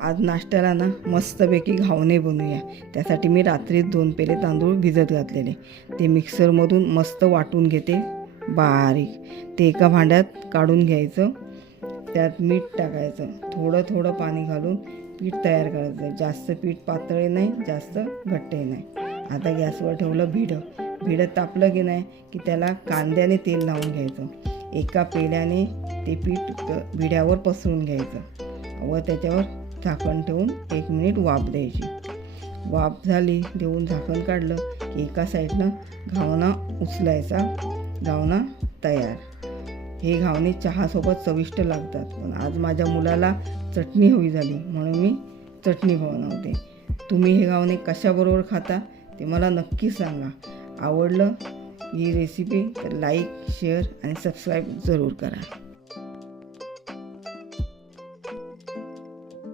आज नाश्त्याला ना मस्तपैकी घावणे बनवूया। त्यासाठी मी रात्री 2 पेले तांदूळ भिजत घातलेले, ते मिक्सरमधून मस्त वाटून घेते बारीक। ते एका भांड्यात काढून घ्यायचं, त्यात मीठ टाकायचं, थोडं थोडं पाणी घालून पीठ तयार करायचं। जास्त पीठ पातळ नाही, जास्त घट्टही नाही। आता गॅसवर ठेवलं भिडं तापलं की नाही की त्याला कांद्याने तेल लावून घ्यायचं। एका पेल्याने ते पीठ भिड्यावर पसरून घ्यायचं व त्याच्यावर झाकण ठेवून 1 मिनिट वाफ द्यायची। वाफ झाली, देऊन झाकण काढलं की एका साईडनं घावना उचलायचा। घावना तयार। हे घावणे चहासोबत चविष्ट लागतात, पण आज माझ्या मुलाला चटणी हवी झाली म्हणून मी चटणी बनवते। तुम्ही हे घावणे कशाबरोबर खाता ते मला नक्की सांगा। आवडलं ही रेसिपी तर लाईक, शेअर आणि सबस्क्राईब जरूर करा।